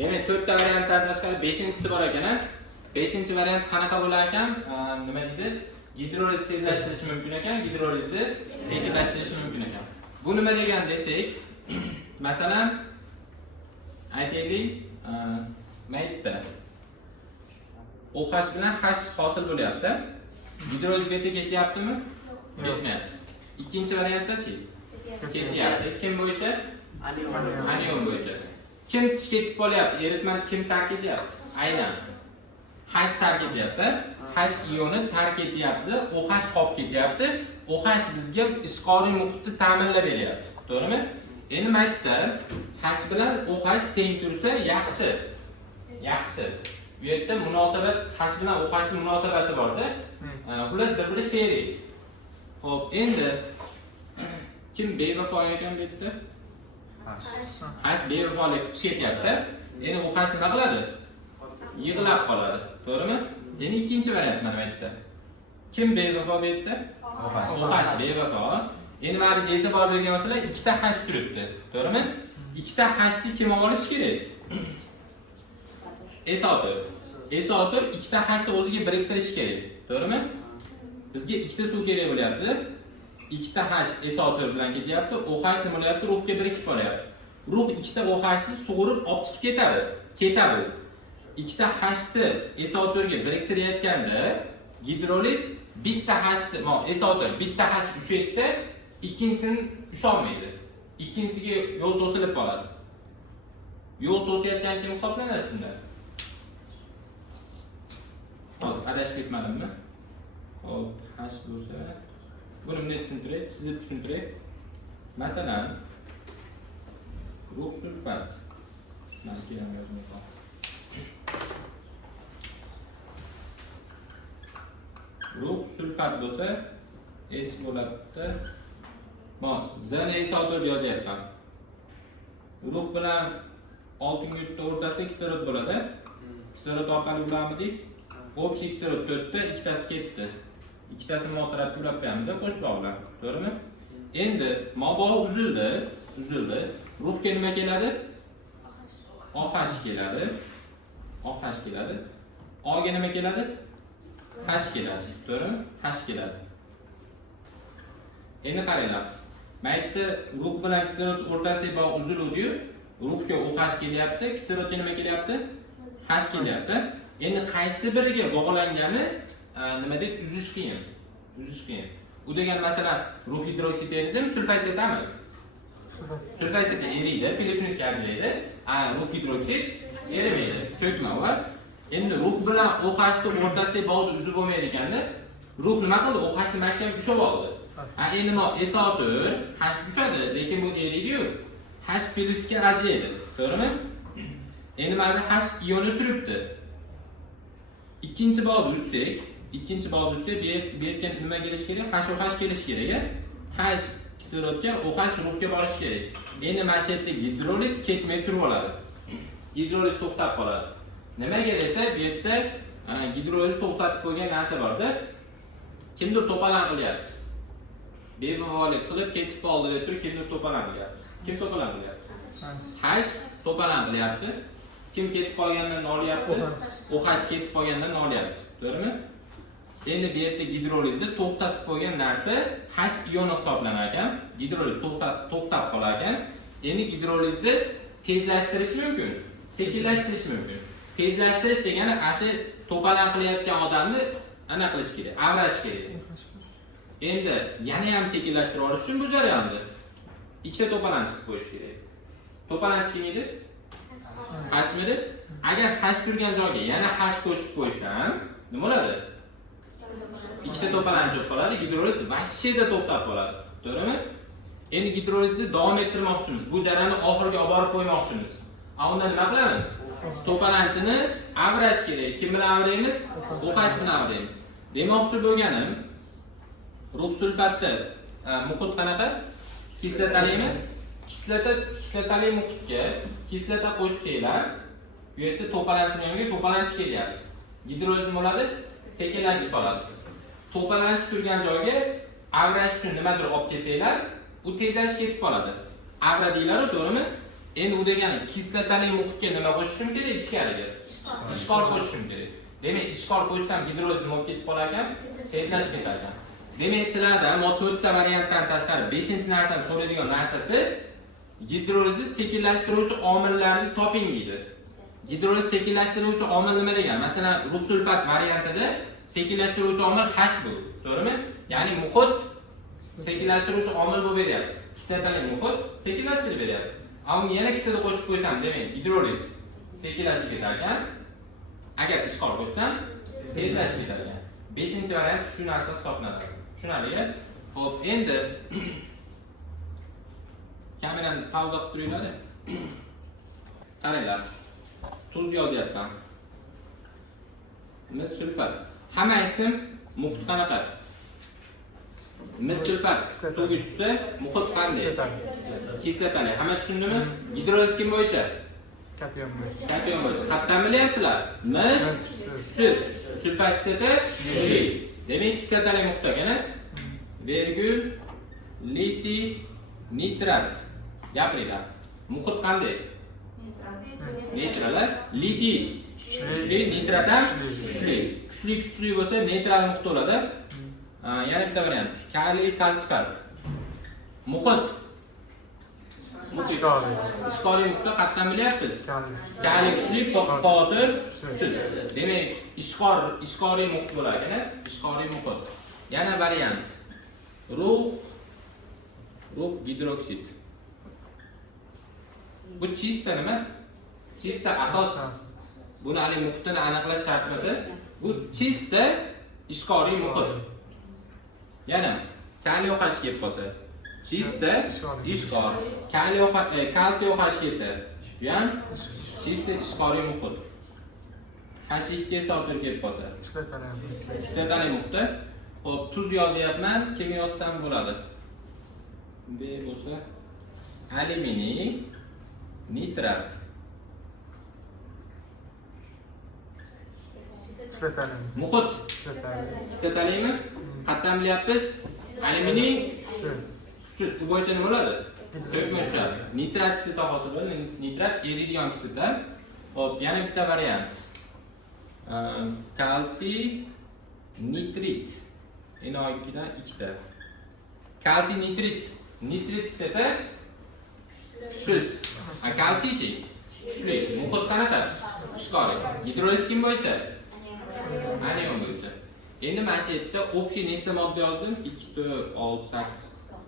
Demak, 4 ta variantdan tashqari 5-inchisi bor ekan. 5-chi variant qanaqa bo'lar ekan? Nima deydi? Gidroliz tezlashtirishi mumkin ekan, gidrolizni sekinlashtirishi mumkin ekan. Bu nima degan desak, masalan, aytaylik, maytda OH bilan H hosil bo'lyapti. Gidroliz beta ketyaptimi? Ketmayapti. Ikkinchi variantda-chi? Ketyapti. Kim bo'yicha? Anion bo'yicha. Kim ketib qolyapti? Eritma kim tark etyapti? Aynan H tark etyapti. H ioni tark etyapti, OH qolib ketyapti. OH bizga ishqoriy muhitni ta'minlab beryapti. To'g'rimi? Endi maytda H bilan OH teng tursa yaxshi. Yaxshi. Bu yerda munosabat H bilan OH ning munosabati bor-da. Xullas bir-biri sherik. Xo'p, endi kim bevafo ekan bu yerda? H bevafolik kuch ketyapti. Endi OH nima qiladi? Yig'lab qoladi. To'g'rimi? Endi ikkinchi variant mana bu yerda. Kim bevafo bu yerda? OH bevafo. Endi mana e'tibor bergan bo'lsalar, ikkita H turibdi. To'g'rimi? Ikkita H ni kim olish kerak? S-atom ikkita H ni o'ziga biriktirish kerak. To'g'rimi? Bizga ikkita suv kerak bo'lyapti. Ikkita H S-atom bilan ketyapti. OH nima bo'lyapti? Ruhga birikib qolyapti. Ruh ikkita OH ni sug'urib olib chiqib ketadi. Ketadi. Ikkita H'ni S-atomga biriktirayotganda gidroliz bitta H'ni, S-atom bitta H ushaydi, ikkinchisini usholmaydi. Ikkinchisiga yo'l to'silib qoladi. Yo'l to'sayotgan kim hisoblanadi shunda? Hozir adashib ketmadimmi? Hop, H bo'lsa, buni bunday tushuntiray, chizib tushuntiray. Masalan, rux sulfat. Mana keyin yozmayman. Rux sulfat bo'lsa S bo'ladi. Mana Z-atom yozyapman. Rux bilan oltinchi yutda o'rtasida kislorod bo'ladi. Kislorod orqali ularmidik. Общий kislorod 4 ta, ikkitasi ketdi. Ikkitasini motorab ulab qo'yamiz, qo'shib bog'lar. To'g'rimi? Endi mabog' uzildi. Ruhga nima keladi? OH keladi. OH keladi. O ga nima keladi? H keladi. To'g'rimi? H keladi. Endi qaranglar. Maytda ruh bilan kislorod o'rtasidagi bog' uziluvdi-yu, ruhga OH kelyapti, kislorodga nima kelyapti? H kelyapti. Endi qaysi biriga bog'langani nima deb uzish qiyin. U degan masalan, ruh hidroksid eridimi, sulfositami? Sulfosit eriydi, plus-minusga ajraydi. Ruh hidroksid erimaydi, cho'kma bor. Endi ruh bilan OH ni o'rtasidagi bog'ni uzib bo'lmaydi ekanda, ruh nima qildi? OH ni mahkam ushlab oldi. Endi S-atom H ushadi, lekin bu eriydi-yu, H plusga ajraydi. To'g'rimi? Endi mana H ioni turibdi. Ikkinchi bog'ni uzsak, bu yerga nima kelish kerak? H kelish kerak. H kislorodga, OH ruhga borish kerak. Endi mana shu yerda gidroliz ketmay turib oladi. Gidroliz to'xtab qoladi. Nimaga desa, bu yerda gidroliz to'xtatib qo'ygan narsa bor-da. Kimdir to'palan qilyapti. Bevafolik qilib ketib qoldi deb turib, kimdir to'palan qilyapti. Kim to'palan qilyapti? H to'palan qilyapti. Kim ketib qolgandan olyapti? OH ketib qolgandan olyapti. To'g'rimi? Endi bu yerda gidrolizni to'xtatib qo'ygan narsa H ioni hisoblanar ekan. Gidroliz to'xtab qolar ekan. Endi gidrolizni tezlashtirish mumkin, sekinlashtirish mumkin. Tezlashtirish degani ashi to'palan qilayotgan odamni ana qilish kerak, avrash kerak. Endi yana ham sekinlashtirib olish uchun bu jarayonni ikkita to'palan chiqib qo'yish kerak. To'palan chiqmaydi? H'midi? Agar H turgan joyga yana H qo'shib qo'ysam, nima bo'ladi? Ikkita to'palan chiqib qoladi, gidroliz vashshida to'xtab qoladi. To'g'rimi? Endi gidrolizni davom ettirmoqchimiz. Bu jarayonni oxiriga olib borib qo'ymoqchimiz. Unda nima qilamiz? To'palanchini avrash kerak. Kim bilan avraymiz? OH bilan avraymiz. Demoqchi bo'lganim, rux sulfatda muhit qanaqa? Kislotalimi? Kislotali muhitga kislota qo'shsanglar, bu yerda to'palanchning yoniga to'palanch kelyapti. Gidroliz nima bo'ladi? Sekinlashib qoladi. To'palanch turgan joyga avrash uchun nimadir olib kelsanglar, bu tezlashib ketib qoladi. Avra deyiladi, to'g'rimi? Endi u degani kislotali muhitga nima qo'shishim kerak ichkariga? Ishqor qo'shishim kerak. Demak, ishqor qo'shsam gidroliz nima bo'lib ketib qolar ekan? Tezlashib ketar ekan. Demak, sizlarda mo 4 ta variantdan tashqari 5-narsani so'raydigan narsasi gidrolizni sekinlashtiruvchi omillarni toping deydi. Gidroliz sekinlashtiruvchi omil nima degan? Masalan, rux sulfat variantida sekinlashtiruvchi omil H bu, to'g'rimi? Ya'ni muhit sekinlashtiruvchi omil bo'lib beryapti. Kislotali muhit sekinlashtirib beryapti. Unga yana kislota qo'shib qo'ysam, demak, gidroliz sekinlashib ketar ekan. Agar ishqor qo'shsam, tezlashib ketar ekan. 5-variant shu narsa hisoblanadi. Tushunarlimi? Xo'p, endi kamerani pauza qilib turinglar. Qaranglar. Tuz yozyapman. Mis sulfat. Hamma aytsin, muhit qanaqa? Mis sulfat suvga tushsa, muhit qanday? Kislotali. Hamma tushundimi? Gidroliz kim bo'yicha? Kation bo'yicha. Kation bo'yicha. Qatdan bilyapsizlar? Mis sulfat kislota kuchli. Demak, kislotali muhit ekan. Virgul liti nitrat. Gapiringlar. Muhit qanday? Neytrallar. Liti kuchli, nitrat ham kuchli. Kuchli bo'lsa neytral muhit bo'ladi. Yana bitta variant. Kaliy fosfat. Muhit. Ishqoriy muhitda qatdan bilyapsiz? Kaliy kuchli, qodir, sut. Demak, ishqoriy muhit bo'lar ekan, ishqoriy muhit. Yana variant. Rux gidroksid. Bu chista nima? Chista asos. Buni hali muhitini aniqlash shart emas. Bu chista ishqoriy muhit. Yana kaliy OH kelib qolsa, chista ishqor. Kalsiy OH kelsa, bu ham chista ishqoriy muhit. H2 sodir kelib qolsa, kislotali muhit. Xo'p, tuz yozyapman, kim yozsam bo'ladi? B bo'lsa alyuminiy nitrat. Muhit kislotalimi? Qatdan bilyapsiz? Alyuminiy sut bo'yicha nima bo'ladi? Cho'kma tushadi. Nitrat kislota hosil bo'ladi. Nitrat eriydigan kislota. Xo'p, yana bitta variant. Kalsiy nitrit. NO2 dan 2 ta. Kalsiy nitrit. Nitrit kislota sut. Kalsiychi. Kuchli. Muhit qanaqa? Ishqoriy. Gidroliz kim bo'yicha? Anion bo'yicha. Endi mana shu yerda общий nechta modda yozdim? 2, 4, 6, 8,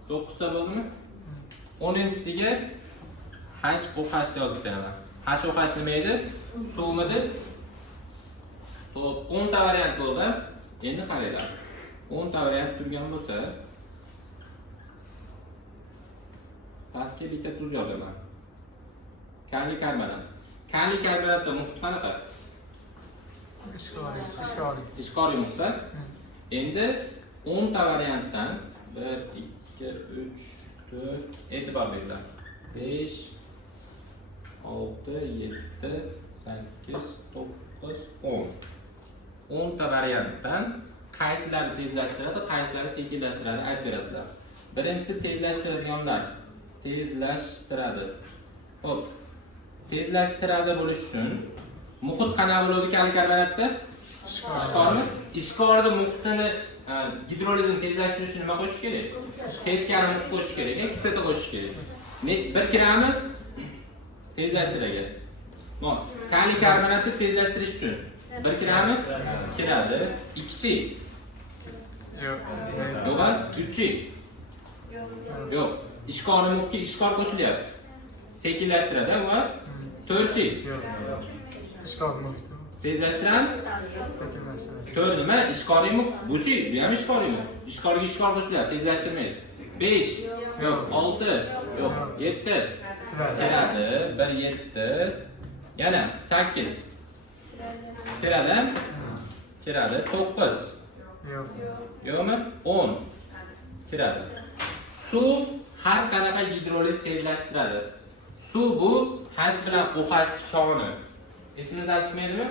9 ta bo'ldimi? 10-siga HOH yozib beraman. HOH nima edi? Suvmidi? Xo'p, 10 ta variant bo'ldi. Endi qaranglar. 10 ta variant turgan bo'lsa, pastga bitta tuz yozaman. Kaliy karbonat. Kaliy karbonatda muhit qanaqa? Ishqoriy muhit. Endi 10 ta variantdan 1, 2, 3, 4 e'tibor beringlar. 5, 6, 7, 8, 9, 10. 10 ta variantdan qaysilari tezlashtiradi, qaysilari sekinlashtiradi aytib berasizlar. Birinchisi tezlashtiradiganlar. Tezlashtiradi. Xo'p. Tezlashtiradi bo'lish uchun muhit qanaqa bo'ladi kaliy karbonatda? Ishqormi? Ishqorda muhitni gidrolizni tezlashtirish uchun nima qo'shish kerak? Teskari muhit qo'shish kerak, kislota qo'shish kerak. 1 grammi tezlashtiradi. Kaliy karbonatni tezlashtirish uchun 1 grammi kiradi. 2chi. Yo'q, 3chi. Yo'q. Ishqorni muhitga ishqor qo'shilyapti. Sekinlashtiradi va 4chi. Ishqor muhit. Tezlashtiradi. Sekinlashtiradi. 4 nima? Ishqoriy muhit. Buchi, bu ham ishqoriy muhit. Ishqorga ishqor qo'shilyapti, tezlashtirmaydi. 5, yo'q, 6, yo'q, 7. Kiradi, 1 7. Yana 8. Kiradi. Kiradi, 9. Yo'q. Yo'qmi? 10. Kiradi. Suv har qanaqa gidroliz tezlashtiradi. Suv bu H bilan OH koni. Esimizdan chiqmaydimi?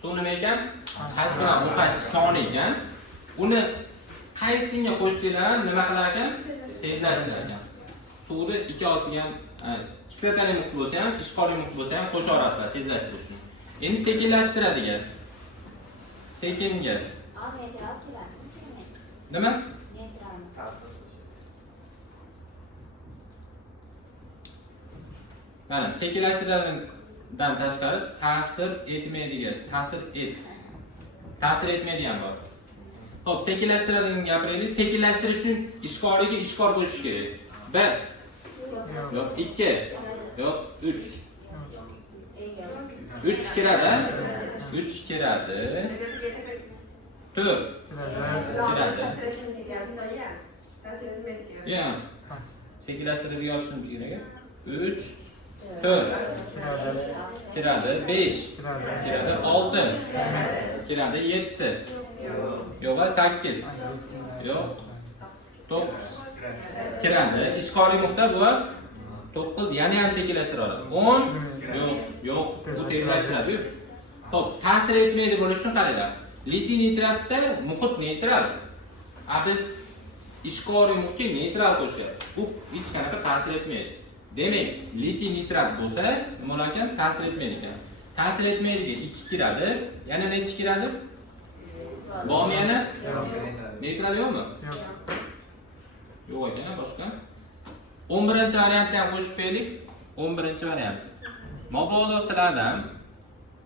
Suv nima ekan? H bilan OH koni ekan. Uni qaysiga qo'shsanglar ham nima qilar ekan? Tezlashtirar ekan. Suvni ikki osiga ham kislotali muhit bo'lsa ham, ishqoriy muhit bo'lsa ham qo'sha olasizlar tezlashtirish uchun. Endi sekinlashtiradigan. Sekinga. Nima? Mana sekinlashtiradigan tashqari ta'sir etmaydigan bor. Xo'p, sekinlashtiradigan gapiraylik. Sekinlashtirish uchun ishqoriga ishqor qo'shish kerak. 1 yo'q 2 yo'q 3. 3 kiradi. 3 kiradi. 4 kiradi. Ya. Sekinlashtirib yozishim kerak. 3 4 kiradi. 5 kiradi. 6 kiradi. 7 yo'q 8 yo'q 9 kiradi. Ishqoriy muhitda bu 9 yana ham sekinlashtiradi. 10 yo'q bu tezlashtiradi. Xo'p, ta'sir etmaydi bo'lishini qaranglar. Litiy nitratda muhit neytral. Biz ishqoriy muhitga neytral qo'shyapmiz. Bu hech qanaqa ta'sir etmaydi. Demak, litiy nitrat bo'lsa, nima bo'lar ekan? Ta'sir etmaydi ekan. Ta'sir etmaydiga 2 kiradi. Yana necha kiradi? Bormi yana? Neytral yo'qmi? Yo'q. Yo'q ekan, boshqa. 11-variantni ham qo'shib qo'yaylik. 11-variant. Mabodo sizlardan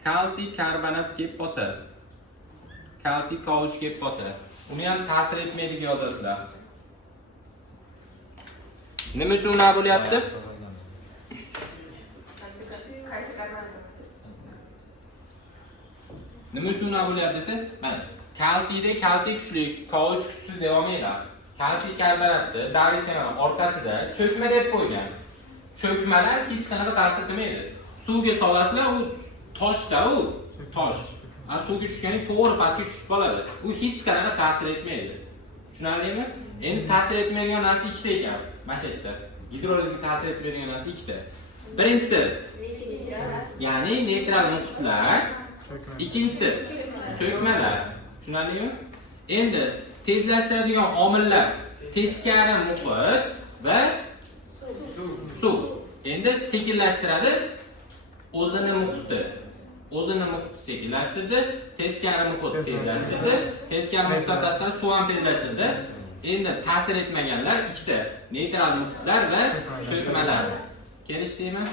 kalsiy karbonat kelib qolsa, kalsiy kauch kelib qolsa, uni ham ta'sir etmaydi deb yozasizlar. Nima uchun unaqa bo'lyapti? Nima uchun unaqa bo'lyapti desa, mana kalsiyda kalsiy kuchli, kauch kuchsiz deyaolmaydi. Kalsiy karbonatni darisini orqasida cho'kma deb qo'ygan. Cho'kmalar hech qanaqa ta'sir qilmaydi. Suvga solasizlar, u toshda u tosh. Suvga tushganda to'g'ri pastga tushib qoladi. U hech qanaqa ta'sir etmaydi. Tushunarlimi? Endi ta'sir etmaydigan narsa ikkita ekan. Mana shu yerda. Gidrolizga ta'sir etmaydigan narsa ikkita. Birinchisi, ya'ni neytral muhitlar, ikkinchisi cho'kmalar. Tushunarlimi? Endi tezlashtiradigan omillar teskari muhit va suv. Endi sekinlashtiradi o'zini muhiti. O'zini muhiti sekinlashtirdi, teskari muhit tezlashtirdi, teskari muhitdan tashqari suv ham tezlashtirdi. Endi ta'sir etmaganlar ikkita: neytral muhitlar va cho'kmalar. Kelishdingmi?